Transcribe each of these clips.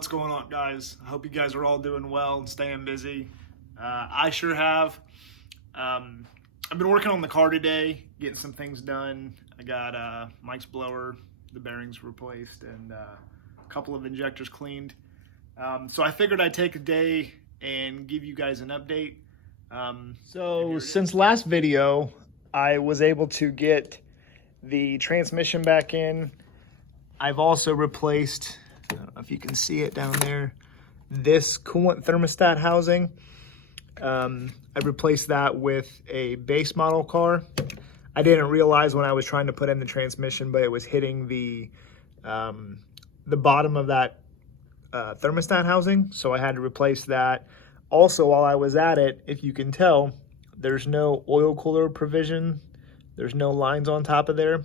What's going on, guys? I hope you guys are all doing well and staying busy. I sure have. I've been working on the car today, getting some things done. I got Mike's blower, the bearings replaced, and a couple of injectors cleaned. So I figured I'd take a day and give you guys an update. So since last video, I was able to get the transmission back in. I've also replaced, I don't know if you can see it down there, this coolant thermostat housing. I replaced that with a base model car. I didn't realize when I was trying to put in the transmission, but it was hitting the bottom of that thermostat housing, so I had to replace that. Also, while I was at it, if you can tell, there's no oil cooler provision. There's no lines on top of there.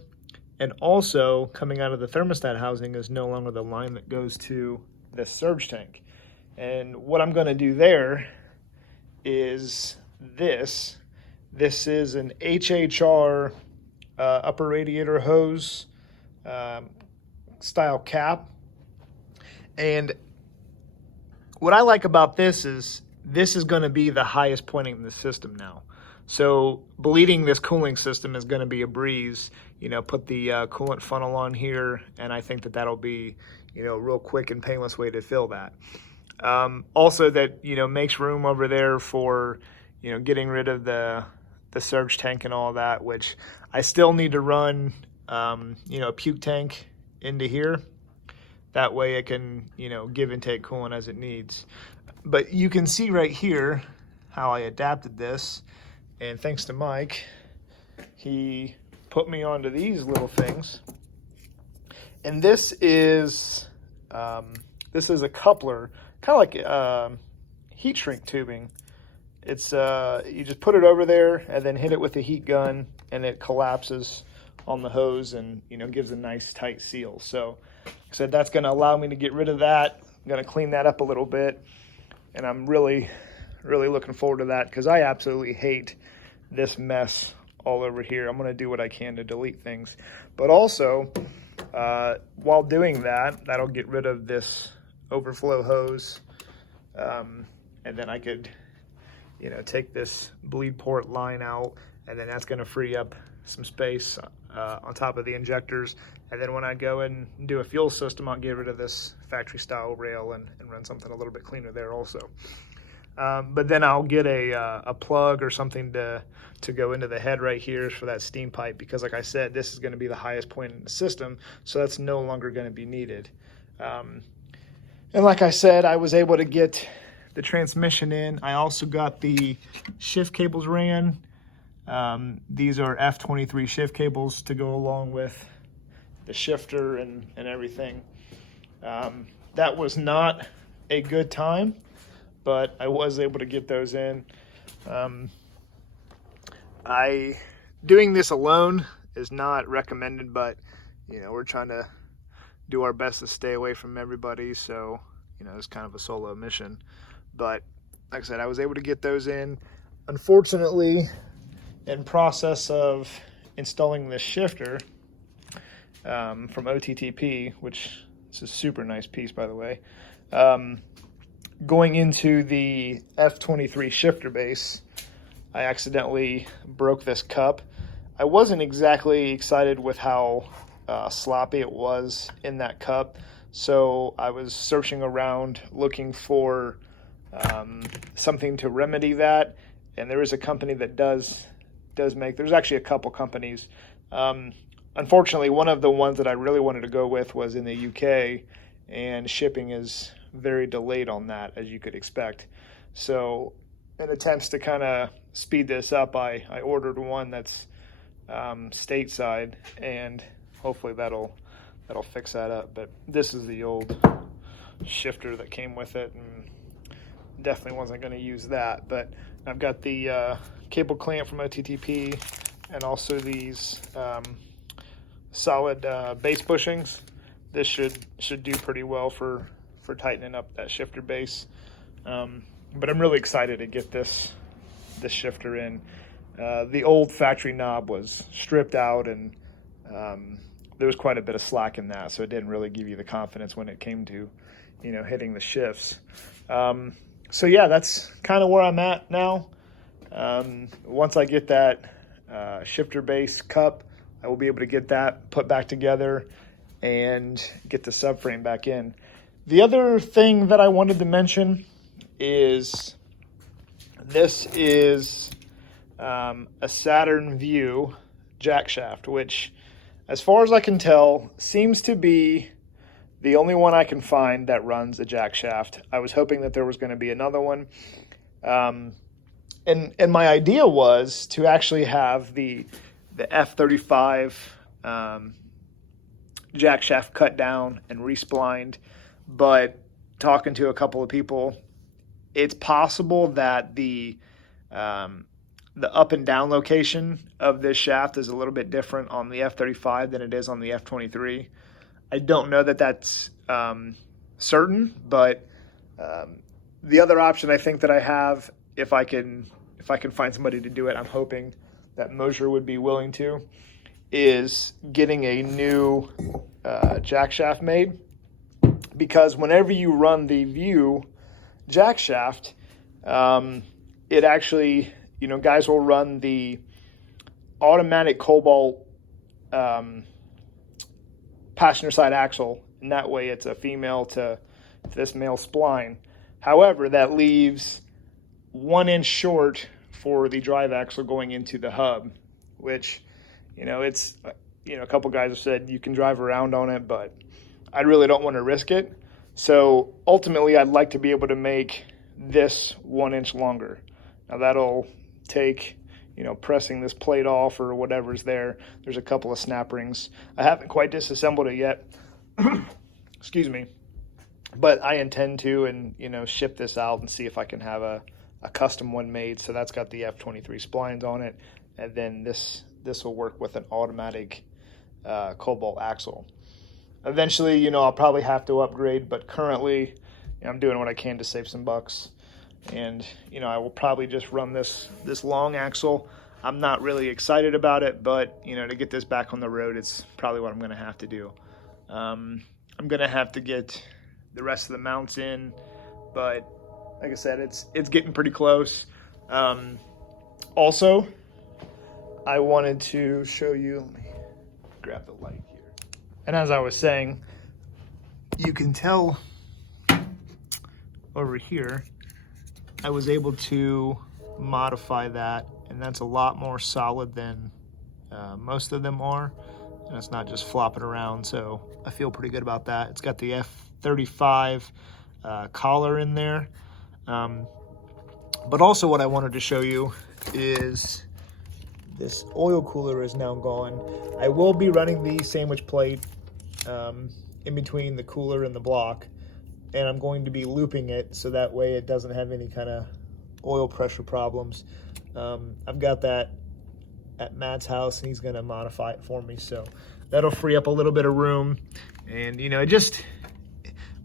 And also, coming out of the thermostat housing is no longer the line that goes to the surge tank. And what I'm going to do there is this. This is an HHR upper radiator hose style cap. And what I like about this is going to be the highest pointing in the system now. So bleeding this cooling system is going to be a breeze. You know, put the coolant funnel on here, and I think that that'll be, a real quick and painless way to fill that. Also, that makes room over there for getting rid of the surge tank and all that, which I still need to run a puke tank into here. That way it can give and take coolant as it needs. But you can see right here how I adapted this, and thanks to Mike, he put me onto these little things. And this is a coupler, kind of like heat shrink tubing. It's you just put it over there and then hit it with a heat gun, and it collapses on the hose and gives a nice tight seal. So like I said, that's going to allow me to get rid of that. I'm going to clean that up a little bit, and I'm really looking forward to that because I absolutely hate this mess all over here. I'm going to do what I can to delete things, but also while doing that, that'll get rid of this overflow hose, and then I could take this bleed port line out, and then that's going to free up some space on top of the injectors. And then when I go and do a fuel system, I'll get rid of this factory style rail and run something a little bit cleaner there also. But then I'll get a plug or something to go into the head right here for that steam pipe, because like I said, this is going to be the highest point in the system, so that's no longer going to be needed. And like I said, I was able to get the transmission in. I also got the shift cables ran. These are F23 shift cables to go along with the shifter and everything. That was not a good time, but I was able to get those in. Doing this alone is not recommended, but we're trying to do our best to stay away from everybody, so it's kind of a solo mission. But like I said, I was able to get those in. Unfortunately, in process of installing this shifter from OTTP, which is a super nice piece, by the way, going into the F23 shifter base, I accidentally broke this cup. I wasn't exactly excited with how sloppy it was in that cup, so I was searching around looking for something to remedy that, and there is a company that does make, there's actually a couple companies. Unfortunately, one of the ones that I really wanted to go with was in the UK, and shipping is very delayed on that, as you could expect. So in attempts to kind of speed this up, I ordered one that's stateside, and hopefully that'll fix that up. But this is the old shifter that came with it, and definitely wasn't going to use that. But I've got the cable clamp from OTTP, and also these solid base bushings. This should do pretty well for tightening up that shifter base. But I'm really excited to get this shifter in. The old factory knob was stripped out, and there was quite a bit of slack in that, so it didn't really give you the confidence when it came to hitting the shifts. So yeah, that's kind of where I'm at now. Once I get that shifter base cup, I will be able to get that put back together and get the subframe back in. The other thing that I wanted to mention is this is a Saturn View jack shaft, which, as far as I can tell, seems to be the only one I can find that runs a jack shaft. I was hoping that there was going to be another one. And my idea was to actually have the F23 jack shaft cut down and resplined, but talking to a couple of people, it's possible that the up and down location of this shaft is a little bit different on the F23 than it is on the F23. I don't know that that's certain, but the other option I think that I have, if I can find somebody to do it, I'm hoping that Mosier would be willing to, is getting a new jack shaft made. Because whenever you run the View jack shaft, it actually, guys will run the automatic Cobalt passenger side axle, and that way it's a female to this male spline. However, that leaves 1 inch short for the drive axle going into the hub, which, it's, a couple guys have said you can drive around on it, but I really don't want to risk it. So ultimately, I'd like to be able to make this 1 inch longer. Now that'll take, pressing this plate off or whatever's there. There's a couple of snap rings. I haven't quite disassembled it yet. Excuse me. But I intend to, and, ship this out and see if I can have a custom one made. So that's got the F23 splines on it. And then this will work with an automatic Cobalt axle. Eventually, I'll probably have to upgrade, but currently I'm doing what I can to save some bucks. And, I will probably just run this long axle. I'm not really excited about it, but, to get this back on the road, it's probably what I'm going to have to do. I'm going to have to get the rest of the mounts in, but like I said, it's getting pretty close. Also, I wanted to show you, let me grab the light here. And as I was saying, you can tell over here, I was able to modify that, and that's a lot more solid than most of them are. And it's not just flopping around, so I feel pretty good about that. It's got the F23 collar in there. But also what I wanted to show you is this oil cooler is now gone. I will be running the sandwich plate in between the cooler and the block, and I'm going to be looping it so that way it doesn't have any kind of oil pressure problems. I've got that at Matt's house, and he's going to modify it for me, so that'll free up a little bit of room. And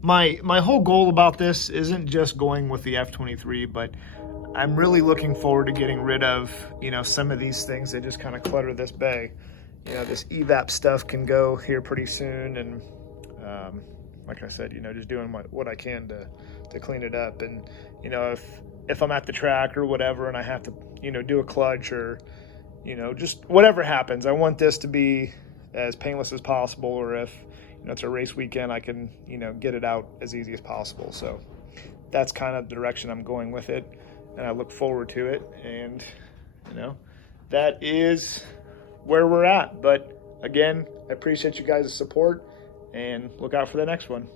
my whole goal about this isn't just going with the F23, but I'm really looking forward to getting rid of some of these things that just kind of clutter this bay. This evap stuff can go here pretty soon, and like I said, just doing what I can to clean it up. And if I'm at the track or whatever and I have to do a clutch or just whatever happens, I want this to be as painless as possible. Or if it's a race weekend, I can get it out as easy as possible. So that's kind of the direction I'm going with it, and I look forward to it. And that is where we're at. But again, I appreciate you guys' support, and look out for the next one.